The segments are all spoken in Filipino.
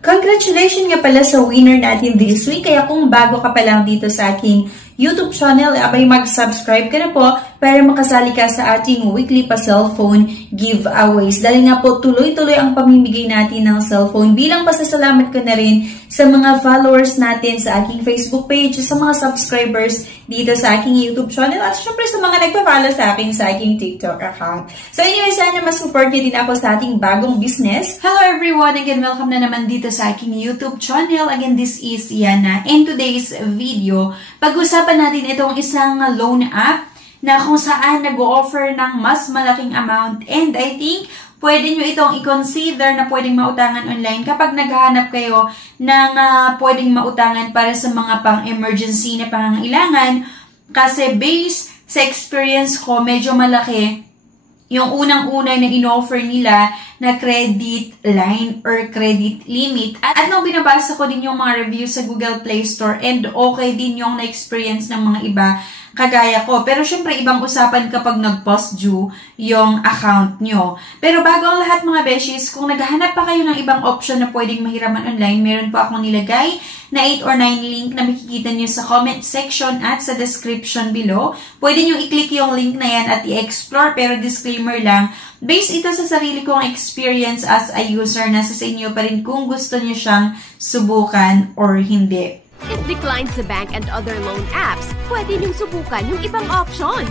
Congratulations nga pala sa winner natin this week. Kaya kung bago ka pa lang dito sa aking YouTube channel, abay mag-subscribe ka na po para makasali ka sa ating weekly pa-cellphone giveaways. Dahil nga po tuloy-tuloy ang pamimigay natin ng cellphone. Bilang pasasalamat ko na rin sa mga followers natin sa aking Facebook page, sa mga subscribers dito sa aking YouTube channel, at syempre sa mga nagpa-follow sa akin sa aking TikTok account. So anyway, sana mas-support nyo din ako sa ating bagong business. Hello everyone! Again, welcome na naman dito sa aking YouTube channel. Again, this is Yana. In today's video, pag-usapan natin itong isang loan app na kung saan nag-o-offer ng mas malaking amount, and I think pwede nyo itong i-consider na pwedeng mautangan online kapag naghahanap kayo ng pwedeng mautangan para sa mga pang-emergency na pangangailangan. Kasi based sa experience ko, medyo malaki yung unang-una na in-offer nila na credit line or credit limit. At nung binabasa ko din yung mga reviews sa Google Play Store, and okay din yung na-experience ng mga iba kagaya ko. Pero syempre, ibang usapan kapag nag-post due yung account nyo. Pero bago ang lahat mga beshies, kung naghahanap pa kayo ng ibang option na pwedeng mahiraman online, meron po akong nilagay na 8 or 9 link na makikita nyo sa comment section at sa description below. Pwede nyo i-click yung link na yan at i-explore, pero disclaimer lang, based ito sa sarili kong experience as a user, nasa sa inyo pa rin kung gusto nyo siyang subukan or hindi. If declined sa bank and other loan apps, pwede niyong subukan yung ibang options.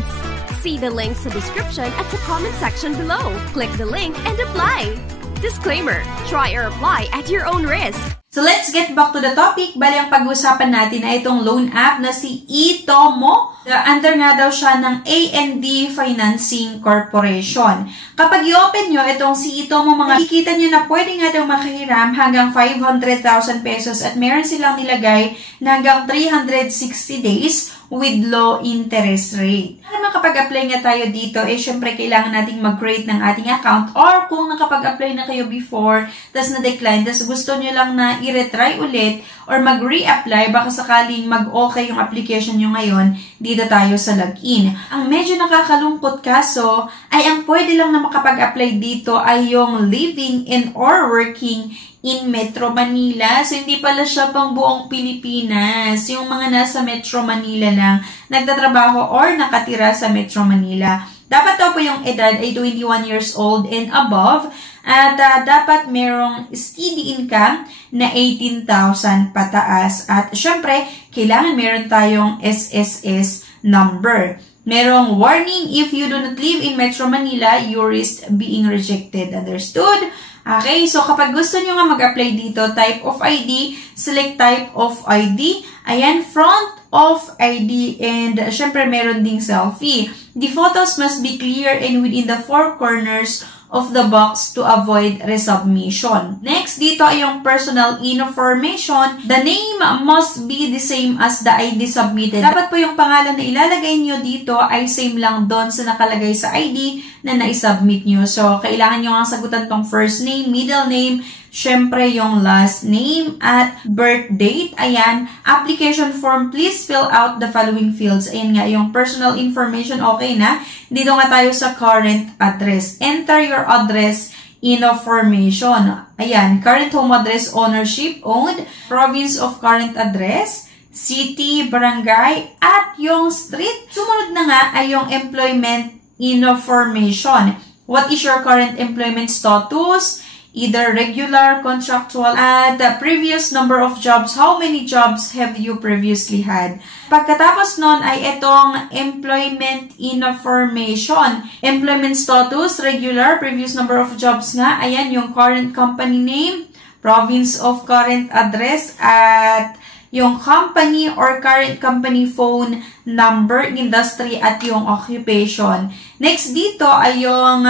See the links sa description at sa comment section below. Click the link and apply. Disclaimer, try or apply at your own risk. So let's get back to the topic. Bali, ang pag-usapan natin ay itong loan app na si eTomo. Under nga daw siya ng A&D Financing Corporation. Kapag i-open nyo itong si eTomo, makikita nyo na pwede nga daw makahiram hanggang 500,000 pesos at meron silang nilagay na hanggang 360 days with low interest rate. Para makapag-apply nga tayo dito, syempre kailangan nating mag-create ng ating account, or kung nakapag-apply na kayo before, tas na-decline, tas gusto nyo lang na i-retry ulit or mag-re-apply, baka sakaling mag-okay yung application nyo ngayon, dito tayo sa login. Ang medyo nakakalungkot kaso ay ang pwede lang na makapag-apply dito ay yung living in or working in Metro Manila. So, hindi pala siya pang buong Pilipinas. Yung mga nasa Metro Manila lang nagtatrabaho or nakatira sa Metro Manila. Dapat daw po yung edad ay 21 years old and above. At dapat merong steady income na 18,000 pataas. At syempre, kailangan meron tayong SSS number. Merong warning, if you do not live in Metro Manila, you risk being rejected. Understood? Okay, so kapag gusto nyo nga mag-apply dito, type of ID, select type of ID. Ayan, front of ID, and syempre meron ding selfie. The photos must be clear and within the four corners of the box to avoid resubmission. Next, dito ay yung personal information. The name must be the same as the ID submitted. Dapat po yung pangalan na ilalagay nyo dito ay same lang doon sa nakalagay sa ID na na-submit nyo. So, kailangan nyo ang sagutan tong first name, middle name, syempre yung last name at birth date. Ayan, application form, please fill out the following fields. Ayan nga, yung personal information, okay na. Dito nga tayo sa current address. Enter your address information. Ayan, current home address, ownership, owned, province of current address, city, barangay, at yung street. Sumunod na nga ay yung employment information. What is your current employment status? Either regular, contractual, and the previous number of jobs. How many jobs have you previously had? Pagkatapos nun ay itong employment information. Employment status, regular, previous number of jobs nga. Ayan, yung current company name, province of current address, at yung company or current company phone number, industry, at yung occupation. Next dito ay yung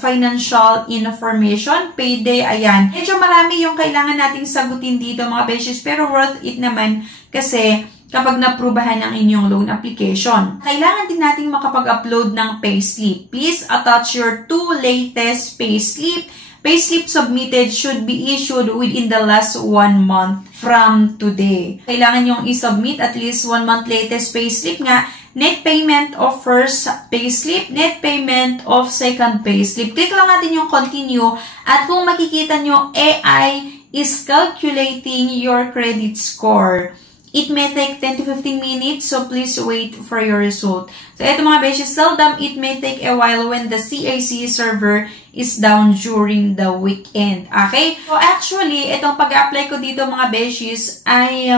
financial information, payday, ayan. Medyo marami yung kailangan nating sagutin dito mga beshies, pero worth it naman kasi kapag naprubahan ang inyong loan application. Kailangan din nating makapag-upload ng payslip. Please attach your 2 latest payslip. Payslip submitted should be issued within the last 1 month from today. Kailangan yung i-submit at least 1 month latest payslip nga. Net payment of first payslip, net payment of second payslip. Click lang natin yung continue at kung makikita nyo AI is calculating your credit score. It may take 10 to 15 minutes, so please wait for your result. So, ito mga beshi, seldom it may take a while when the CAC server is down during the weekend. Okay? So, actually, itong pag-apply ko dito mga beshis ay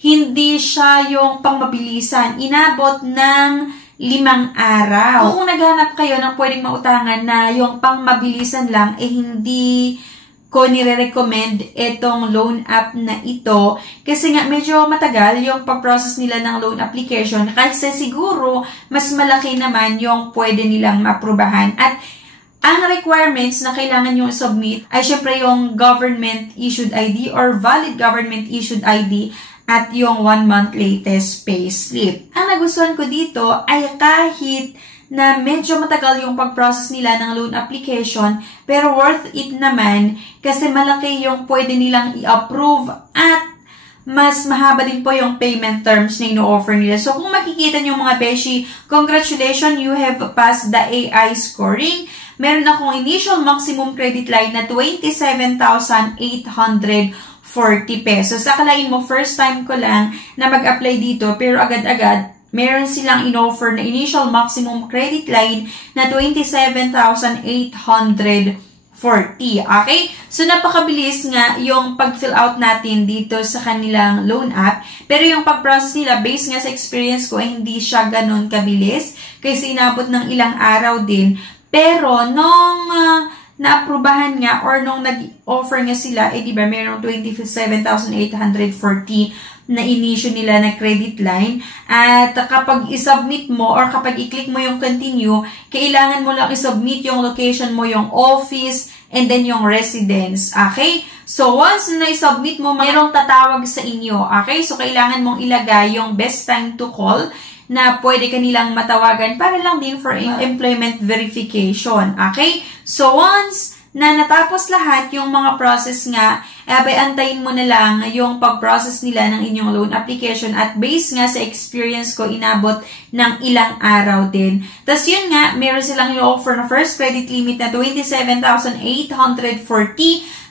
hindi siya yung pangmabilisan. Inabot ng 5 araw. Kung naghanap kayo ng pwedeng mautangan na yung pangmabilisan lang, hindi ko nire-recommend itong loan app na ito kasi nga medyo matagal yung pag-process nila ng loan application kasi siguro mas malaki naman yung pwede nilang maaprubahan. At ang requirements na kailangan nyo submit ay syempre yung government issued ID or valid government issued ID at yung 1 month latest payslip. Ang nagustuhan ko dito ay kahit na medyo matagal yung pag-process nila ng loan application, pero worth it naman kasi malaki yung pwede nilang i-approve at mas mahaba din po yung payment terms na ino-offer nila. So, kung makikita nyo mga beshi, congratulations, you have passed the AI scoring. Meron akong initial maximum credit line na 27,840 pesos. Akalain mo, first time ko lang na mag-apply dito, pero agad-agad, meron silang in-offer na initial maximum credit line na 27,840. Okay? So, napakabilis nga yung pag-fill out natin dito sa kanilang loan app. Pero yung pag-process nila, based nga sa experience ko, hindi siya ganun kabilis. Kasi inabot ng ilang araw din. Pero, nung na-aprubahan nga or nung nag-offer nga sila, diba, merong 27,840 na inisyo nila na credit line. At kapag isubmit mo or kapag i-click mo yung continue, kailangan mo lang isubmit yung location mo, yung office, and then yung residence. Okay? So, once na isubmit mo, mayroong tatawag sa inyo. Okay? So, kailangan mong ilagay yung best time to call na pwede kanilang matawagan para lang din for employment verification. Okay? So, once na natapos lahat yung mga process nga, antayin mo na lang yung pag-process nila ng inyong loan application at based nga sa experience ko, inabot ng ilang araw din. Tapos yun nga, meron silang i-offer na first credit limit na 27,840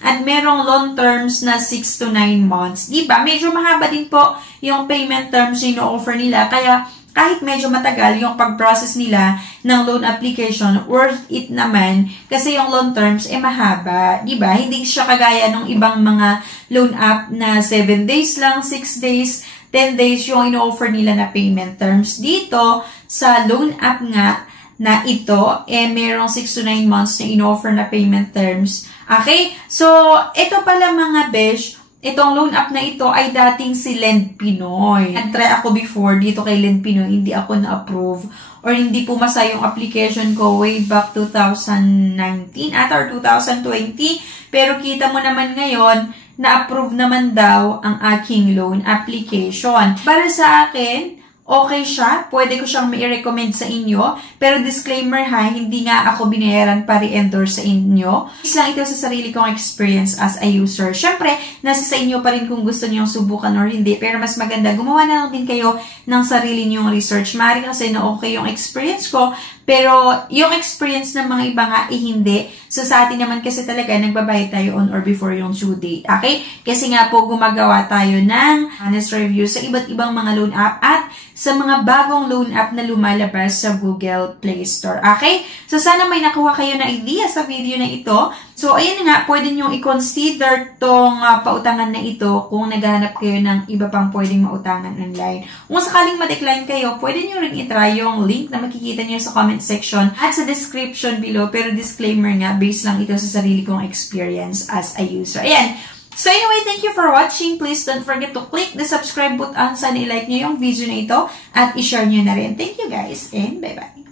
at merong loan terms na 6 to 9 months. Diba? Medyo mahaba din po yung payment terms na i-offer nila. Kaya, kahit medyo matagal yung pag-process nila ng loan application, worth it naman kasi yung loan terms mahaba, di ba? Hindi siya kagaya ng ibang mga loan app na 7 days lang, 6 days, 10 days yung ino-offer nila na payment terms. Dito, sa loan app nga na ito, merong 6 to 9 months na ino-offer na payment terms. Okay? So, ito pala mga besh, itong loan app na ito ay dating si Lend Pinoy. Nag-try ako before dito kay Lend Pinoy, hindi ako na-approve or hindi pumasa yung application ko way back 2019 or 2020. Pero kita mo naman ngayon, na-approve naman daw ang aking loan application. Para sa akin, okay siya. Pwede ko siyang mai-recommend sa inyo. Pero disclaimer ha, hindi nga ako binayaran para i-endorse sa inyo. Is lang ito sa sarili kong experience as a user. Siyempre, nasa sa inyo pa rin kung gusto niyo subukan or hindi. Pero mas maganda, gumawa na lang din kayo ng sarili niyong research. Maaari kasi na okay yung experience ko. Pero yung experience ng mga iba nga, hindi. So sa atin naman kasi talaga, nagbabayad tayo on or before yung due date. Okay? Kasi nga po, gumagawa tayo ng honest review sa iba't ibang mga loan app at sa mga bagong loan app na lumalabas sa Google Play Store. Okay? So sana may nakuha kayo na idea sa video na ito. So ayun nga, pwede nyo i-consider tong pautangan na ito kung naghahanap kayo ng iba pang pwedeng mautangan online. Kung sakaling ma-decline kayo, pwede nyo rin itry yung link na makikita nyo sa comment section at sa description below. Pero disclaimer nga, based lang ito sa sarili kong experience as a user. Ayan. So anyway, thank you for watching. Please don't forget to click the subscribe button. Sana i-like nyo yung video na ito at i-share nyo na rin. Thank you guys and bye-bye.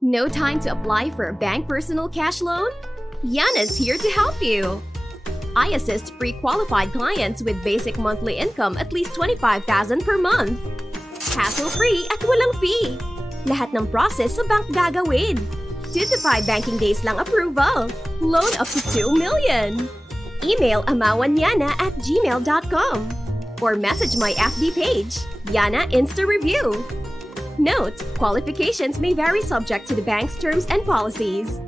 No time to apply for a bank personal cash loan? Yana's here to help you. I assist pre-qualified clients with basic monthly income at least 25,000 per month. Hassle-free at walang fee. Lahat ng process sa bank gagawin. 2 to 5 banking days lang approval. Loan up to 2 million. Email amawanyana@gmail.com or message my FB page, Yana Insta Review. Note: qualifications may vary subject to the bank's terms and policies.